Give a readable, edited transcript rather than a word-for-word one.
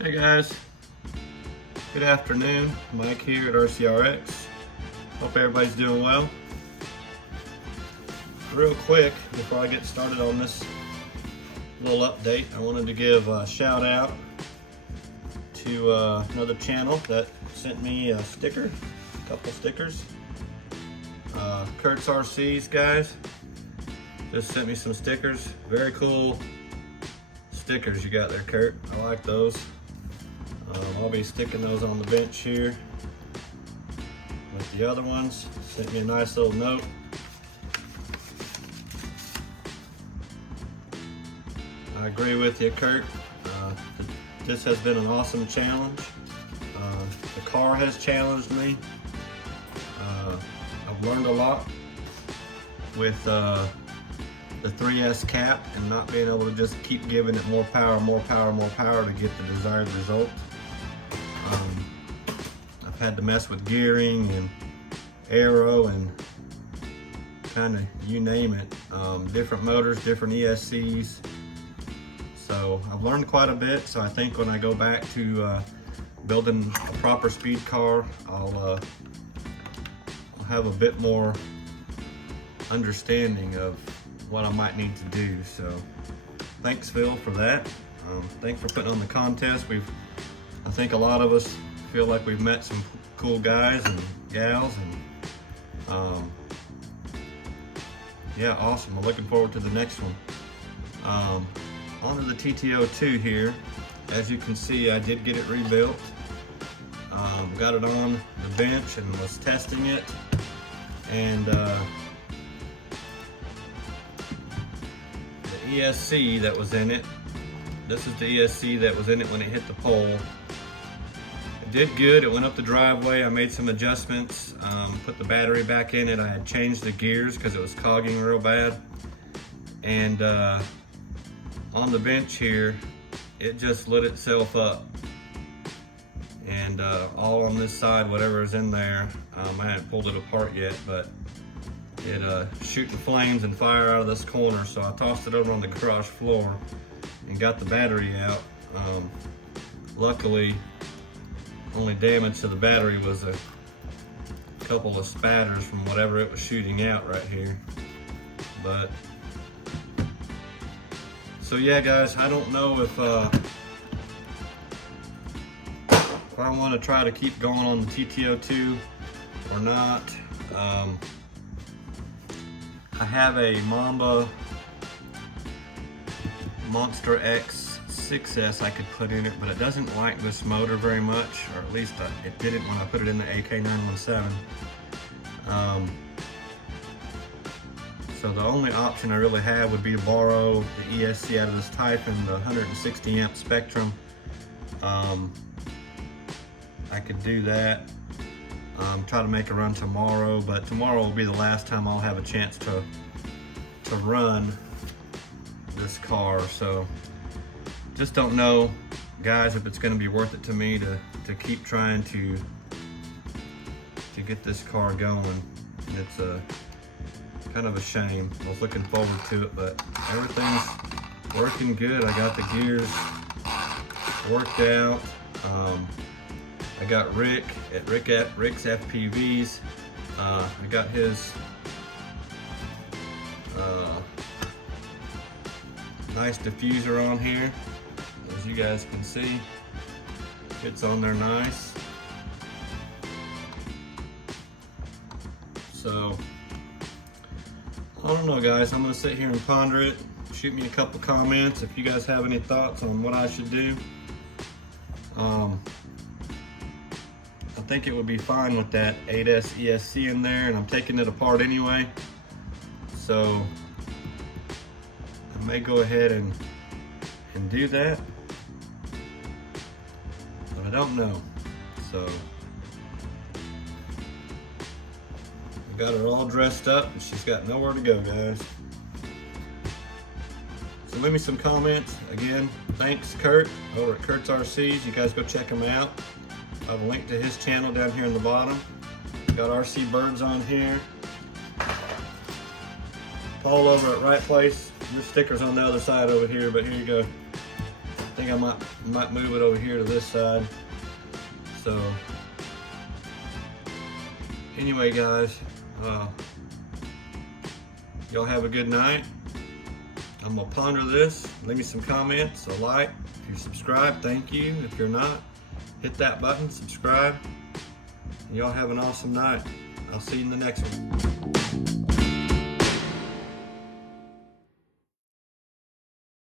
Hey guys, good afternoon. Mike here at RCRX. Hope everybody's doing well. Real quick, before I get started on this little update, I wanted to give a shout out to another channel that sent me a sticker, a couple stickers. Kurt's RC's guys just sent me some stickers. Very cool stickers you got there, Kurt. I like those. I'll be sticking those on the bench here with the other ones. Sent me a nice little note. I agree with you, Kurt. This has been an awesome challenge. The car has challenged me. I've learned a lot with the 3S cap and not being able to just keep giving it more power to get the desired result. I've had to mess with gearing and aero and kind of you name it. Different motors, different ESCs. So I've learned quite a bit. So I think when I go back to building a proper speed car, I'll have a bit more understanding of what I might need to do. So thanks, Phil, for that. Thanks for putting on the contest. I think a lot of us feel like we've met some cool guys and gals, and yeah, awesome. I'm looking forward to the next one. On to the TT-02 here. As you can see, I did get it rebuilt. Got it on the bench and was testing it, and the ESC that was in it, this is the ESC that was in it when it hit the pole. It did good. It went up the driveway. I made some adjustments, put the battery back in it. I had changed the gears because it was cogging real bad. And on the bench here, it just lit itself up. And all on this side, whatever is in there, I haven't pulled it apart yet, but it shooting flames and fire out of this corner. So I tossed it over on the garage floor and got the battery out. Luckily, only damage to the battery was a couple of spatters from whatever it was shooting out right here. But so yeah, guys, I don't know if I want to try to keep going on the TT-02 or not. I have a Mamba Monster X 6S I could put in it, but it doesn't like this motor very much, or at least it didn't when I put it in the AK917. So the only option I really have would be to borrow the ESC out of this Typhon, the 160 amp Spectrum. I could do that. Try to make a run tomorrow, but tomorrow will be the last time I'll have a chance to run this car. So just don't know, guys, if it's going to be worth it to me to keep trying to get this car going. And it's a kind of a shame. I was looking forward to it, but everything's working good. I got the gears worked out. I got Rick at Rick's FPVs. I got his nice diffuser on here, as you guys can see. It's on there nice. So I don't know, guys. I'm gonna sit here and ponder it. Shoot me a couple comments if you guys have any thoughts on what I should do. I think it would be fine with that 8S ESC in there, and I'm taking it apart anyway. So I may go ahead and do that, but I don't know. So I got her all dressed up and she's got nowhere to go, guys. So leave me some comments. Again, thanks Kurt over at Kurt's RCs. You guys go check him out. I have a link to his channel down here in the bottom. Got RC Birds on here. All over at Right Place. Your sticker's on the other side over here, but here you go. think I might move it over here to this side. So anyway, guys, y'all have a good night. I'm gonna ponder this. Leave me some comments, a like. If you're subscribed, thank you. If you're not, hit that button, subscribe. And y'all have an awesome night. I'll see you in the next one.